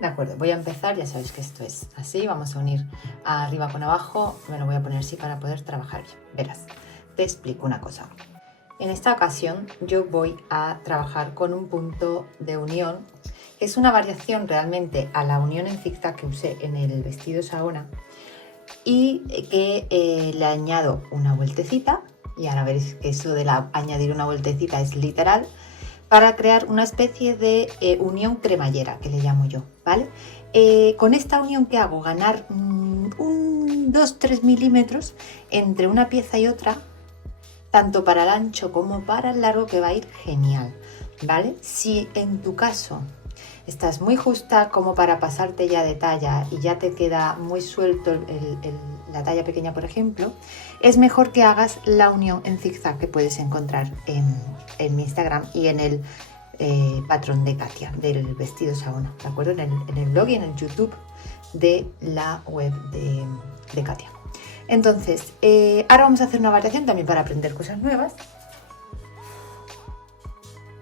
De acuerdo, voy a empezar, ya sabéis que esto es así, vamos a unir arriba con abajo, me lo voy a poner así para poder trabajar bien. Verás, te explico una cosa. En esta ocasión yo voy a trabajar con un punto de unión, que es una variación realmente a la unión en zigzag que usé en el vestido Saona, y que le añado una vueltecita, y ahora veréis que eso de añadir una vueltecita es literal, para crear una especie de unión cremallera, que le llamo yo, ¿vale? Con esta unión que hago, ganar 2-3 milímetros entre una pieza y otra, tanto para el ancho como para el largo, que va a ir genial, ¿vale? Si en tu caso estás muy justa como para pasarte ya de talla y ya te queda muy suelto la talla pequeña, por ejemplo, es mejor que hagas la unión en zigzag que puedes encontrar en mi Instagram y en el patrón de Katia, del vestido Saona, ¿de acuerdo? En el blog y en el YouTube de la web de Katia. Entonces, ahora vamos a hacer una variación también para aprender cosas nuevas.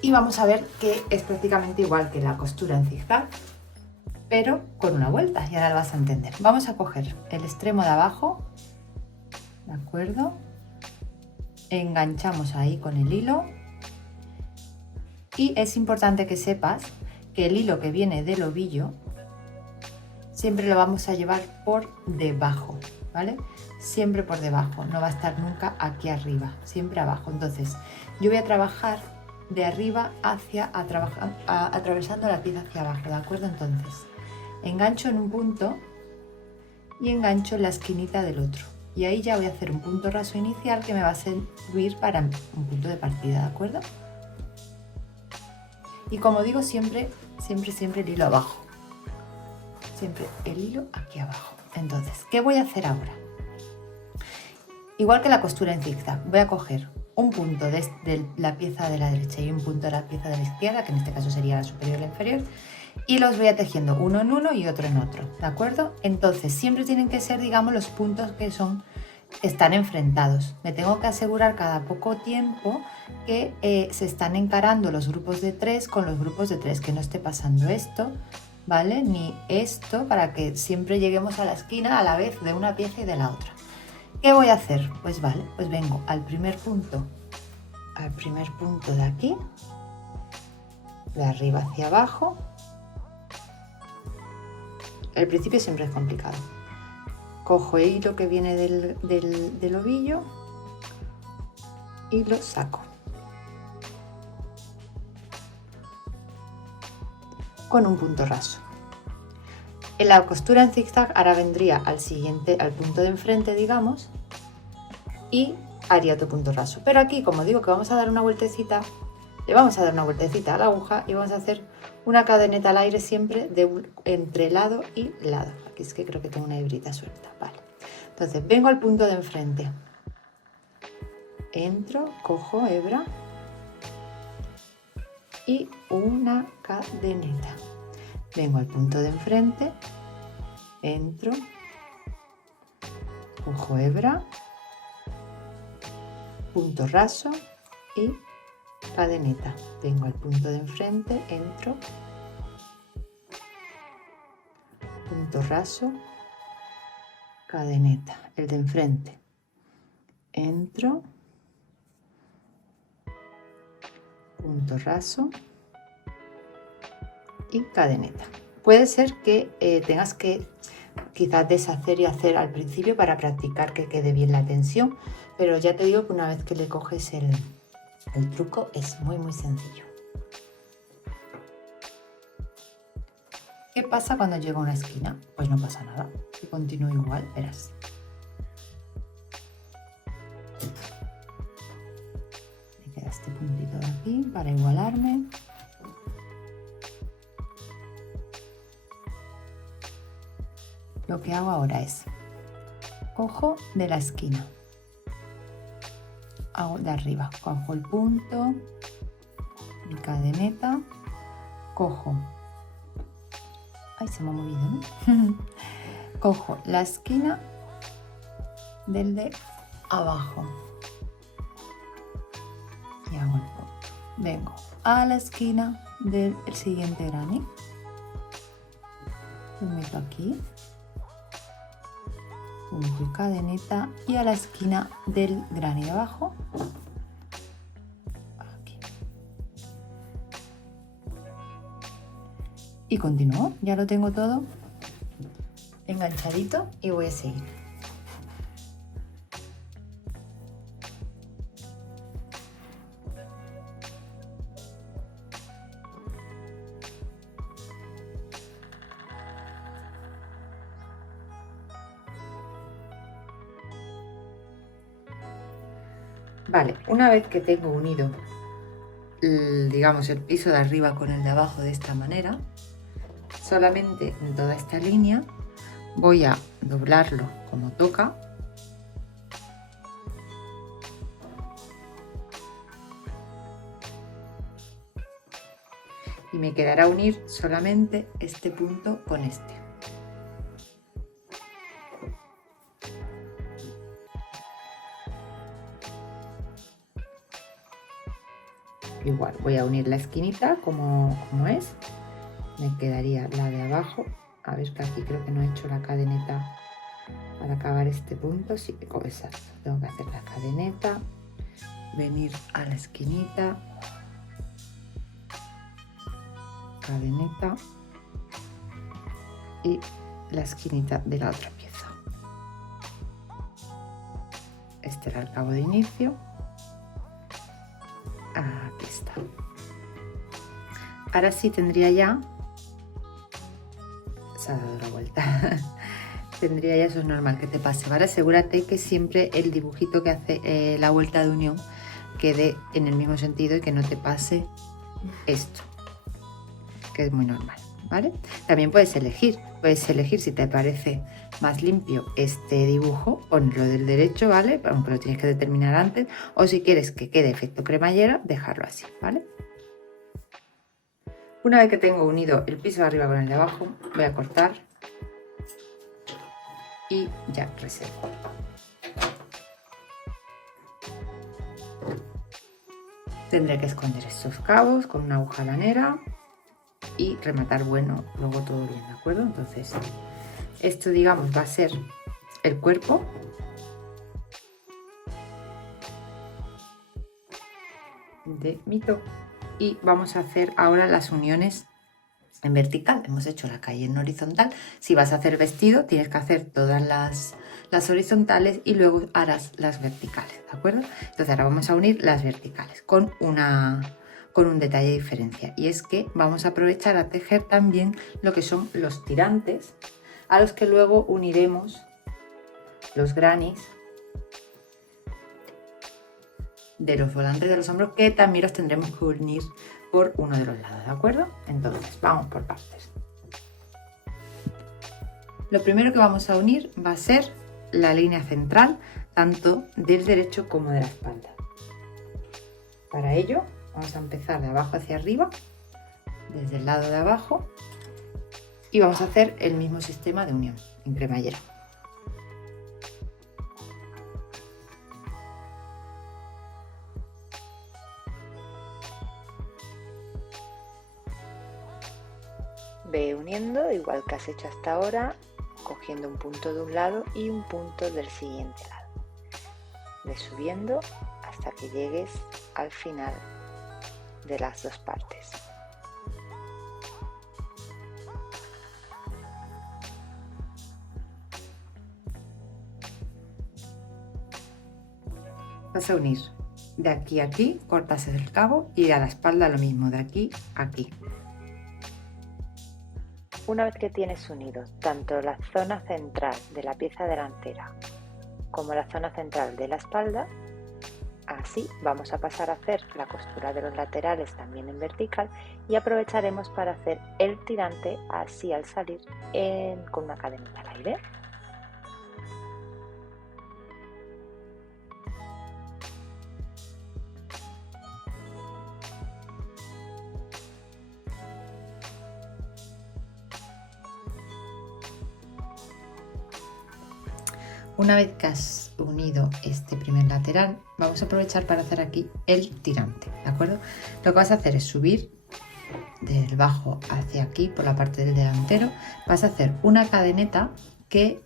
Y vamos a ver que es prácticamente igual que la costura en zigzag, pero con una vuelta, y ahora lo vas a entender. Vamos a coger el extremo de abajo, ¿de acuerdo? Enganchamos ahí con el hilo. Y es importante que sepas que el hilo que viene del ovillo siempre lo vamos a llevar por debajo, ¿vale? Siempre por debajo, no va a estar nunca aquí arriba, siempre abajo. Entonces, yo voy a trabajar de arriba hacia, atravesando la pieza hacia abajo, ¿de acuerdo? Entonces, engancho en un punto y engancho en la esquinita del otro. Y ahí ya voy a hacer un punto raso inicial que me va a servir para un punto de partida, ¿de acuerdo? Y como digo, siempre el hilo abajo. Siempre el hilo aquí abajo. Entonces, ¿qué voy a hacer ahora? Igual que la costura en zigzag, voy a coger un punto de la pieza de la derecha y un punto de la pieza de la izquierda, que en este caso sería la superior y la inferior, y los voy a tejiendo uno en uno y otro en otro, ¿de acuerdo? Entonces, siempre tienen que ser, digamos, los puntos que están enfrentados. Me tengo que asegurar cada poco tiempo que se están encarando los grupos de 3 con los grupos de 3, que no esté pasando esto, ¿vale? Ni esto, para que siempre lleguemos a la esquina a la vez de una pieza y de la otra. ¿Qué voy a hacer? Pues vale, pues vengo al primer punto de aquí, de arriba hacia abajo. El principio siempre es complicado. Cojo el hilo que viene del ovillo y lo saco con un punto raso. En la costura en zigzag ahora vendría al punto de enfrente, digamos, y haría otro punto raso. Pero aquí, como digo que vamos a dar una vueltecita, le vamos a dar una vueltecita a la aguja y vamos a hacer una cadeneta al aire siempre entre lado y lado. Aquí es que creo que tengo una hebrita suelta, vale. Entonces vengo al punto de enfrente, entro, cojo hebra y una cadeneta. Vengo al punto de enfrente, entro, cojo hebra, punto raso y cadeneta. Vengo al punto de enfrente, entro, punto raso, cadeneta. El de enfrente, entro, punto raso y cadeneta. Puede ser que tengas que quizás deshacer y hacer al principio para practicar que quede bien la tensión, pero ya te digo que una vez que le coges el truco es muy sencillo. ¿Qué pasa cuando llego a una esquina? Pues no pasa nada, y continúo igual, verás. Me queda este puntito de aquí para igualarme. Lo que hago ahora es, cojo de la esquina, hago de arriba, cojo el punto, mi cadeneta, cojo, ay, se me ha movido, ¿no? Cojo la esquina del de abajo y hago el punto. Vengo a la esquina del siguiente granny lo meto aquí, punto y cadeneta, y a la esquina del granny de abajo, aquí. Y continúo, ya lo tengo todo enganchadito y voy a seguir. Vale, una vez que tengo unido, digamos, el piso de arriba con el de abajo de esta manera, solamente en toda esta línea voy a doblarlo como toca y me quedará unir solamente este punto con este. Igual voy a unir la esquinita como es, me quedaría la de abajo. A ver, que aquí creo que no he hecho la cadeneta para acabar este punto. Sí, exacto, tengo que hacer la cadeneta, venir a la esquinita, cadeneta y la esquinita de la otra pieza. Este era el cabo de inicio. Aquí está. Ahora sí tendría ya, se ha dado la vuelta, tendría ya, eso es normal que te pase, ¿vale? Asegúrate que siempre el dibujito que hace la vuelta de unión quede en el mismo sentido y que no te pase esto, que es muy normal, ¿vale? También puedes elegir si te parece más limpio este dibujo, ponlo del derecho, ¿vale? Aunque lo tienes que determinar antes, o si quieres que quede efecto cremallera, dejarlo así, ¿vale? Una vez que tengo unido el piso de arriba con el de abajo, voy a cortar y ya reservo. Tendré que esconder estos cabos con una aguja lanera y rematar bueno luego todo bien, ¿de acuerdo? Entonces esto, digamos, va a ser el cuerpo. De mi top. Y vamos a hacer ahora las uniones en vertical. Hemos hecho la calle en horizontal. Si vas a hacer vestido, tienes que hacer todas las horizontales y luego harás las verticales, ¿de acuerdo? Entonces ahora vamos a unir las verticales con un detalle de diferencia, y es que vamos a aprovechar a tejer también lo que son los tirantes, a los que luego uniremos los grannies de los volantes de los hombros, que también los tendremos que unir por uno de los lados, ¿de acuerdo? Entonces vamos por partes. Lo primero que vamos a unir va a ser la línea central, tanto del derecho como de la espalda. Para ello vamos a empezar de abajo hacia arriba, desde el lado de abajo, y vamos a hacer el mismo sistema de unión en cremallera. Ve uniendo igual que has hecho hasta ahora, cogiendo un punto de un lado y un punto del siguiente lado. Ve subiendo hasta que llegues al final de las dos partes. Vas a unir de aquí a aquí, cortas el cabo, y a la espalda lo mismo, de aquí a aquí. Una vez que tienes unido tanto la zona central de la pieza delantera como la zona central de la espalda, así vamos a pasar a hacer la costura de los laterales también en vertical, y aprovecharemos para hacer el tirante así al salir con una cadenita al aire. Una vez que has unido este primer lateral, vamos a aprovechar para hacer aquí el tirante, ¿de acuerdo? Lo que vas a hacer es subir del bajo hacia aquí por la parte del delantero, vas a hacer una cadeneta que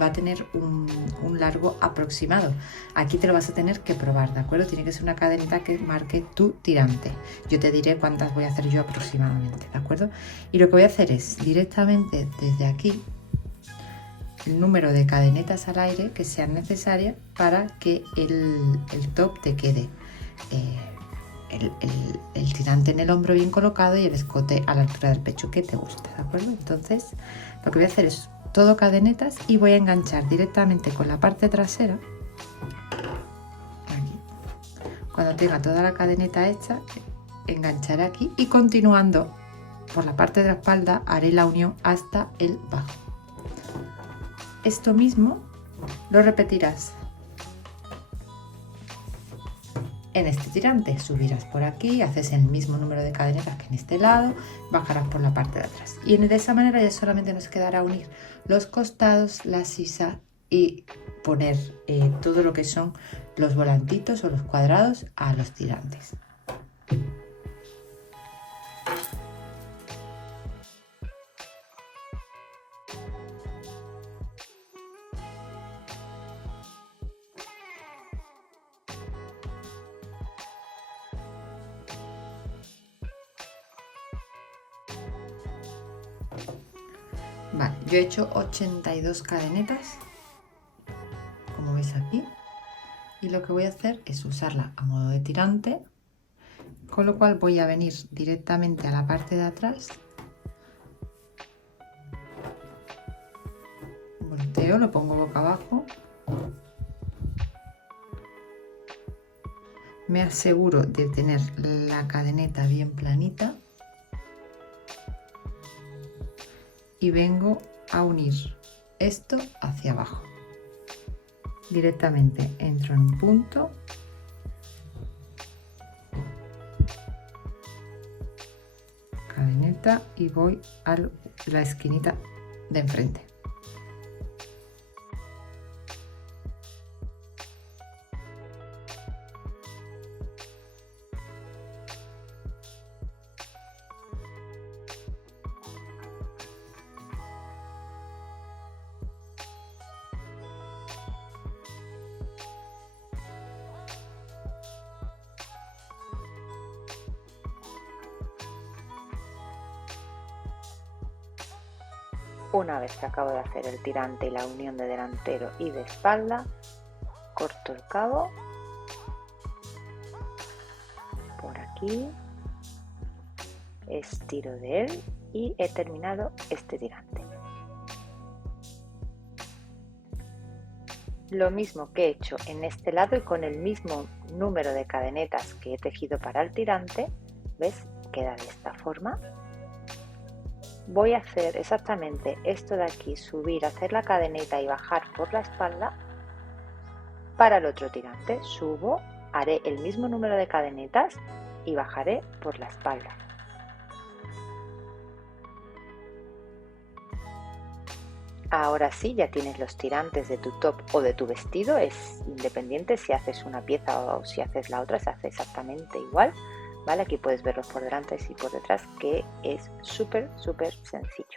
va a tener un largo aproximado. Aquí te lo vas a tener que probar, ¿de acuerdo? Tiene que ser una cadeneta que marque tu tirante. Yo te diré cuántas voy a hacer yo aproximadamente, ¿de acuerdo? Y lo que voy a hacer es directamente desde aquí el número de cadenetas al aire que sean necesarias para que el top te quede el tirante en el hombro bien colocado y el escote a la altura del pecho que te guste, ¿de acuerdo? Entonces lo que voy a hacer es todo cadenetas y voy a enganchar directamente con la parte trasera aquí. Cuando tenga toda la cadeneta hecha, engancharé aquí y continuando por la parte de la espalda haré la unión hasta el bajo. Esto mismo lo repetirás en este tirante. Subirás por aquí, haces el mismo número de cadenetas que en este lado, bajarás por la parte de atrás y de esa manera ya solamente nos quedará unir los costados, la sisa y poner todo lo que son los volantitos o los cuadrados a los tirantes. Vale, yo he hecho 82 cadenetas, como veis aquí, y lo que voy a hacer es usarla a modo de tirante, con lo cual voy a venir directamente a la parte de atrás, volteo, lo pongo boca abajo, me aseguro de tener la cadeneta bien planita y vengo a unir esto hacia abajo. Directamente entro en un punto, cadeneta y voy a la esquinita de enfrente. Una vez que acabo de hacer el tirante y la unión de delantero y de espalda, corto el cabo por aquí, estiro de él y he terminado este tirante. Lo mismo que he hecho en este lado y con el mismo número de cadenetas que he tejido para el tirante, ¿ves? Queda de esta forma. Voy a hacer exactamente esto de aquí, subir, hacer la cadeneta y bajar por la espalda para el otro tirante. Subo, haré el mismo número de cadenetas y bajaré por la espalda. Ahora sí, ya tienes los tirantes de tu top o de tu vestido, es independiente si haces una pieza o si haces la otra, se hace exactamente igual. ¿Vale? Aquí puedes verlos por delante y por detrás, que es súper sencillo.